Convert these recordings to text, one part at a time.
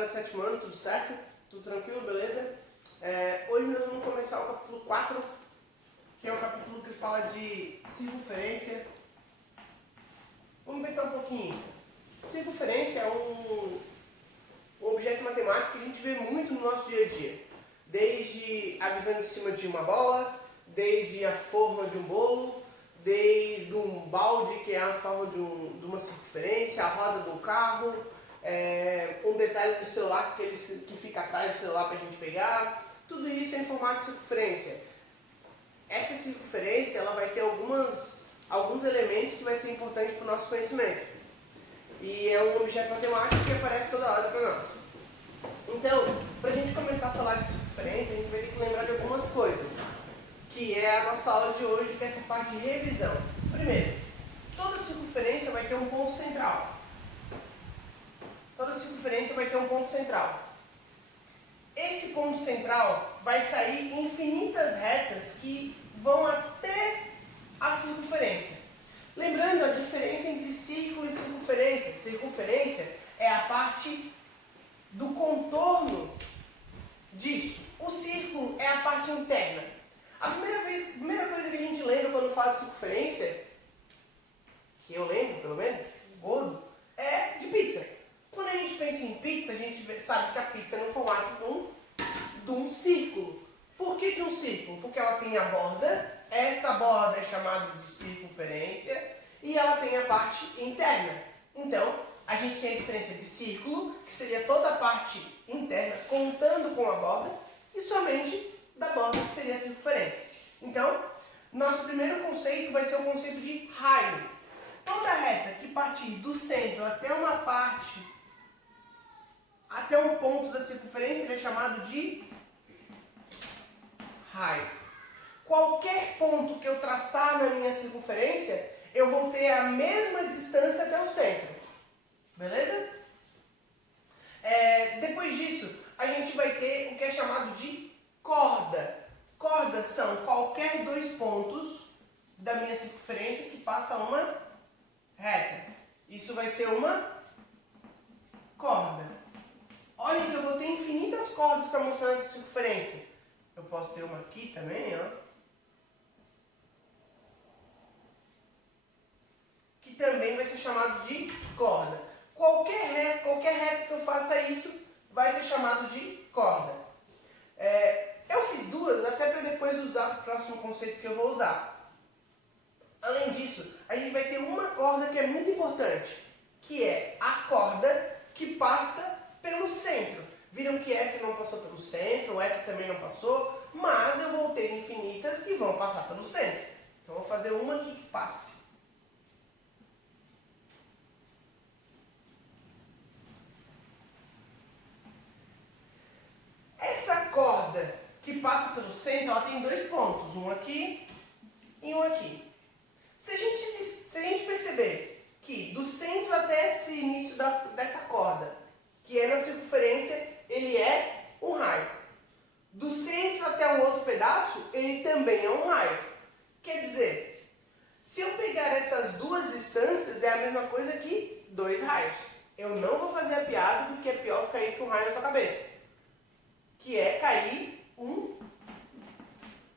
galera do sétimo ano, tudo certo? Tudo tranquilo, beleza? Hoje nós vamos começar o capítulo 4, que é o capítulo que fala de circunferência. Vamos pensar um pouquinho. Circunferência é um objeto matemático que a gente vê muito no nosso dia a dia. Desde a visão de cima de uma bola, desde a forma de um bolo, desde um balde, que é a forma de uma circunferência, a roda de um carro, um detalhe do celular que fica atrás do celular para a gente pegar. Tudo isso é em formato de circunferência. Essa circunferência ela vai ter alguns elementos que vai ser importante para o nosso conhecimento. E é um objeto matemático que aparece toda hora para nós. Então, para a gente começar a falar de circunferência, a gente vai ter que lembrar de algumas coisas, que é a nossa aula de hoje, que é essa parte de revisão. Primeiro, toda circunferência vai ter um ponto central. Toda circunferência vai ter um ponto central. Esse ponto central vai sair infinitas retas que vão até a circunferência. Lembrando a diferença entre círculo e circunferência. Circunferência é a parte do contorno disso. O círculo é a parte interna. A primeira coisa que a gente lembra quando fala de circunferência, que eu lembro pelo menos, gordo, é de pizza. Quando a gente pensa em pizza, a gente sabe que a pizza é no formato de um círculo. Por que de um círculo? Porque ela tem a borda, essa borda é chamada de circunferência, e ela tem a parte interna. Então, a gente tem a diferença de círculo, que seria toda a parte interna, contando com a borda, e somente da borda, que seria a circunferência. Então, nosso primeiro conceito vai ser o conceito de raio. Toda reta que partir do centro até um ponto da circunferência é chamado de raio. Qualquer ponto que eu traçar na minha circunferência, eu vou ter a mesma distância até o centro. Beleza? Depois disso, a gente vai ter o que é chamado de corda. Cordas são qualquer dois pontos da minha circunferência que passa uma reta. Isso vai ser uma corda. Olha que eu vou ter infinitas cordas para mostrar essa circunferência. Eu posso ter uma aqui também, ó. Que também vai ser chamado de corda. Qualquer reta que eu faça isso vai ser chamado de corda. Eu fiz duas até para depois usar o próximo conceito que eu vou usar. Além disso, a gente vai ter uma corda que é muito importante, que é a corda que passa pelo centro. Viram que essa não passou pelo centro, essa também não passou, mas eu vou ter infinitas que vão passar pelo centro. Então, eu vou fazer uma aqui que passe. Essa corda que passa pelo centro, ela tem dois pontos, um aqui e um aqui. Se a gente perceber que do centro até esse início dessa corda, que é na circunferência, ele é um raio. Do centro até o outro pedaço, ele também é um raio. Quer dizer, se eu pegar essas duas distâncias, é a mesma coisa que dois raios. Eu não vou fazer a piada do que é pior que cair com um raio na tua cabeça, que é cair um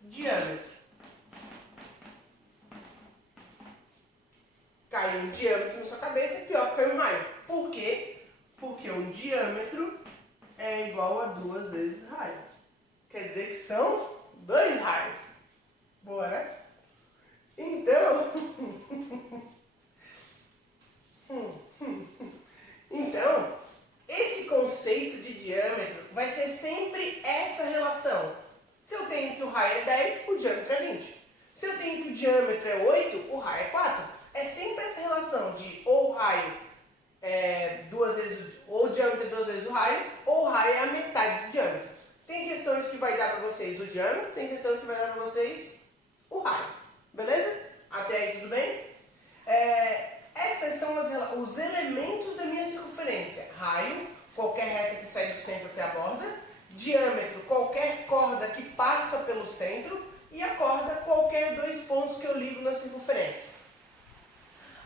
diâmetro. Cair um diâmetro na sua cabeça é pior que cair um raio. Por quê? Porque um diâmetro é igual a 2 vezes raio. Quer dizer que são 2 raios. Bora? Então, esse conceito de diâmetro vai ser sempre essa relação. Se eu tenho que o raio é 10, o diâmetro é 20. Se eu tenho que o diâmetro é 8, o raio é 4. É sempre essa relação de ou o raio ou o diâmetro é 2 vezes o raio, ou o raio é a metade do diâmetro. Tem questões que vai dar para vocês o diâmetro, tem questões que vai dar para vocês o raio. Beleza? Até aí tudo bem? Essas são os elementos da minha circunferência. Raio, qualquer reta que sai do centro até a borda. Diâmetro, qualquer corda que passa pelo centro. E a corda, qualquer dois pontos que eu ligo na circunferência.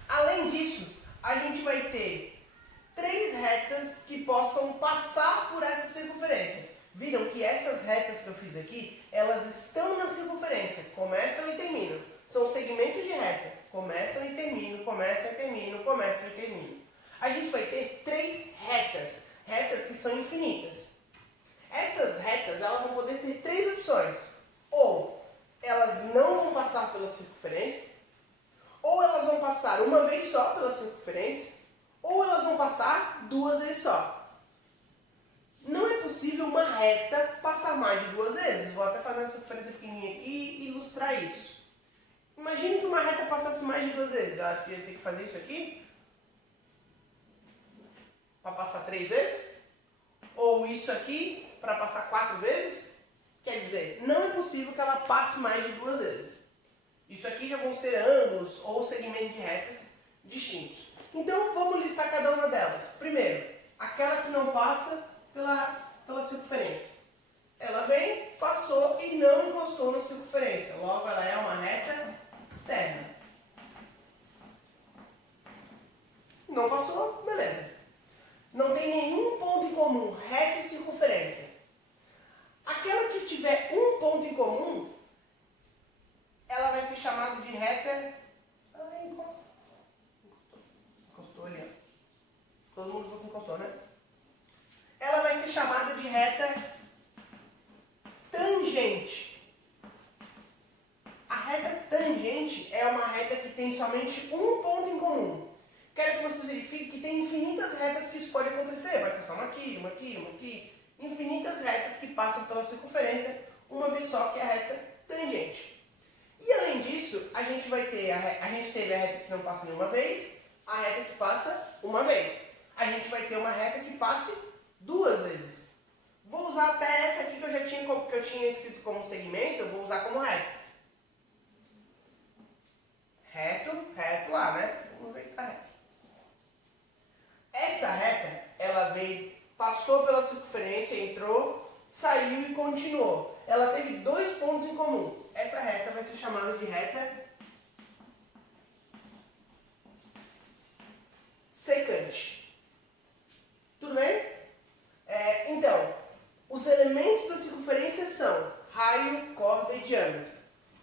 Além disso, a gente vai ter 3 retas que possam passar por essa circunferência. Viram que essas retas que eu fiz aqui, elas estão na circunferência, começam e terminam. São segmentos de reta, começam e terminam, começam e terminam, começam e terminam. A gente vai ter 3 retas, retas que são infinitas. Essas retas, elas vão poder ter 3 opções. Ou elas não vão passar pela circunferência, ou elas vão passar uma vez só pela circunferência, ou elas vão passar 2 vezes só. Não é possível uma reta passar mais de 2 vezes. Vou até fazer uma circunferência pequenininha aqui e ilustrar isso. Imagine que uma reta passasse mais de 2 vezes. Ela ia ter que fazer isso aqui para passar 3 vezes. Ou isso aqui para passar 4 vezes. Quer dizer, não é possível que ela passe mais de 2 vezes. Isso aqui já vão ser ângulos ou segmentos de retas distintos. Então, vamos listar cada uma delas. Primeiro, aquela que não passa pela circunferência. Ela vem, passou e não encostou na circunferência. Logo, ela é uma reta externa. Não passou, beleza. Não tem nenhum ponto em comum, reta e circunferência. Aquela que tiver um ponto em comum, ela vai ser chamada de reta... Encostou ali, ó. Todo mundo viu que encostou, né? Ela vai ser chamada de reta tangente. A reta tangente é uma reta que tem somente um ponto em comum. Quero que vocês verifiquem que tem infinitas retas que isso pode acontecer. Vai passar uma aqui, uma aqui, uma aqui. Infinitas retas que passam pela circunferência, uma vez só, que é a reta tangente. E além disso, a gente vai ter a gente teve a reta que não passa nenhuma vez, a reta que passa uma vez. A gente vai ter uma reta que passe 2 vezes. Vou usar até essa aqui que eu tinha escrito como segmento, eu vou usar como reta. Reto, reto lá, né? Vamos ver que tá reto. Essa reta, ela veio, passou pela circunferência, entrou, saiu e continuou. Ela teve 2 pontos em comum. Essa reta vai ser chamada de reta secante. Tudo bem? Então, os elementos da circunferência são raio, corda e diâmetro.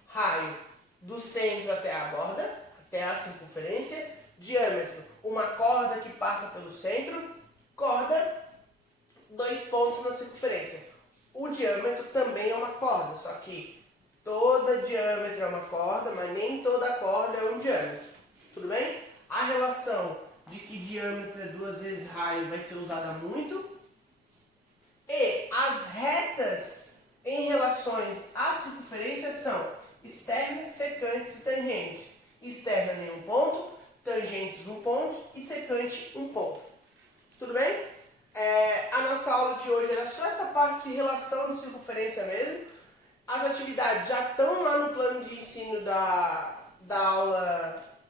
Raio do centro até a borda, até a circunferência. Diâmetro, uma corda que passa pelo centro. Corda, 2 pontos na circunferência. O diâmetro também é uma corda, só que toda diâmetro é uma corda, mas nem toda corda é um diâmetro. Tudo bem? A relação de que diâmetro é 2 vezes raio vai ser usada muito. E as retas em relações à circunferência são externas, secantes e tangentes. Externa nenhum ponto, tangentes 1 ponto e secante 1 ponto. Tudo bem? A nossa aula de hoje era só essa parte de relação de circunferência mesmo. As atividades já estão lá no plano de ensino da aula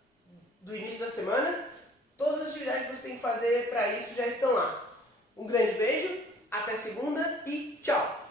do início da semana. Todas as atividades que você tem que fazer para isso já estão lá. Um grande beijo, até segunda e tchau!